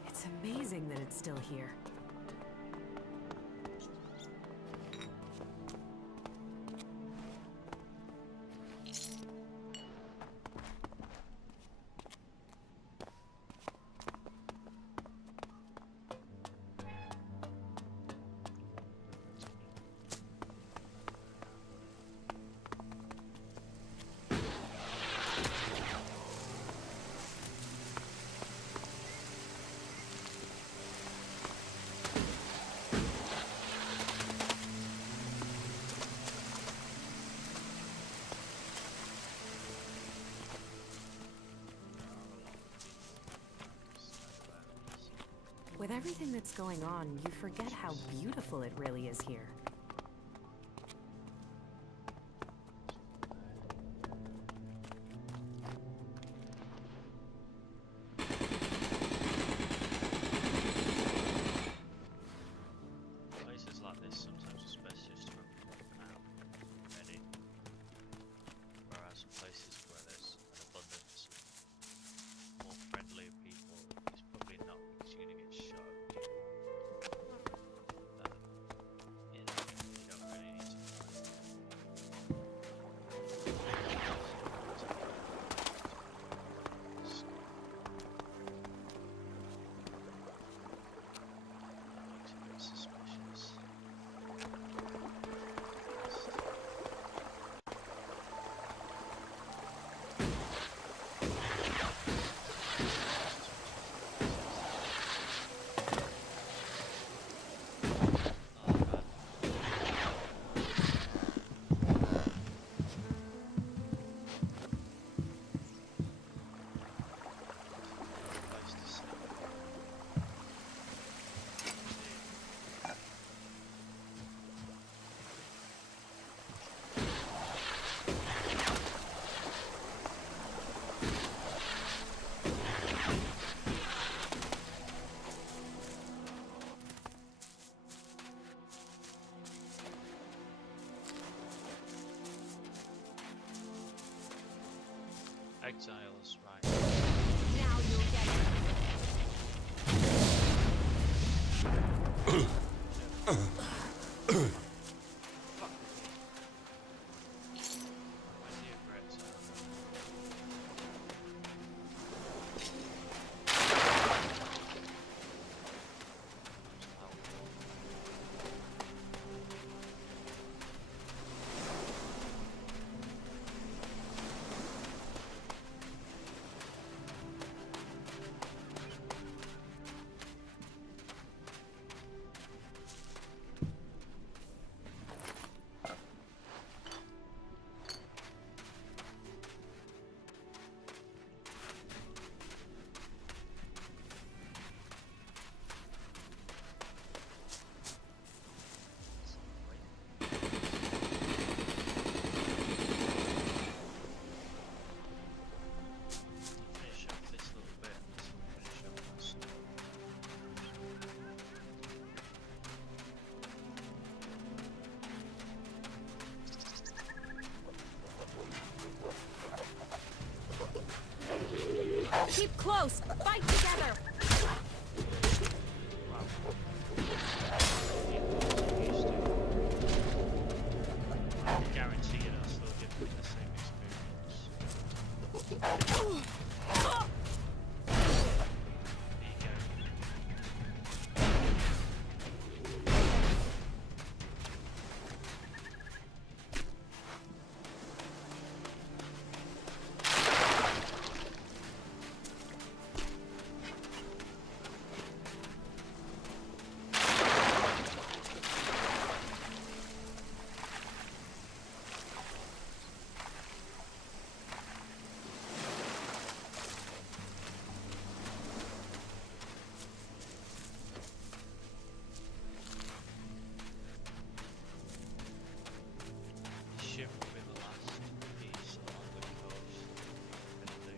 It's amazing that it's still here. With everything that's going on, you forget how beautiful it really is here. Places like this sometimes it's best just to open out ready. Whereas places where there's an abundance of more Exiles, right. Now you'll get it. Fuck with me. What do you for exile? Finish off this little bit and this will finish off my stuff. Keep close. Fight together. Wow. I can guarantee it, I'll still give them the same experience. There you go. Ship will be the last piece along the coast. Gonna do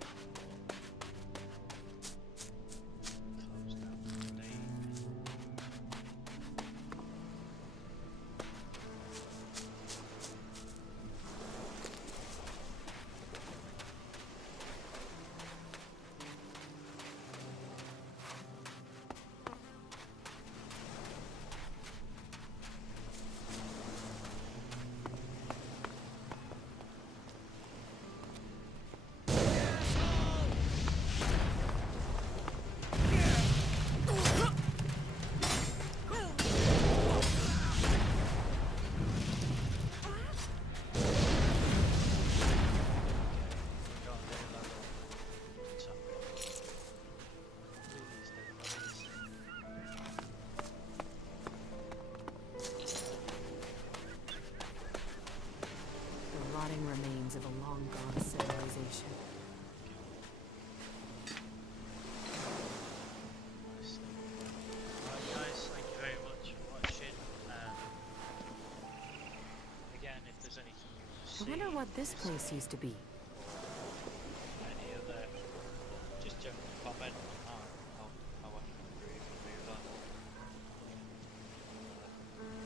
close down the lake. Got a new level. Top it. These dead bodies. The rotting remains of a long-gone civilization. Alright guys, thank you very much for watching. Again, if there's anything you want to I see, wonder what this place used to be. any other, just general comment on how I can improve and move on.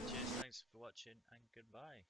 Cheers, thanks for watching and goodbye.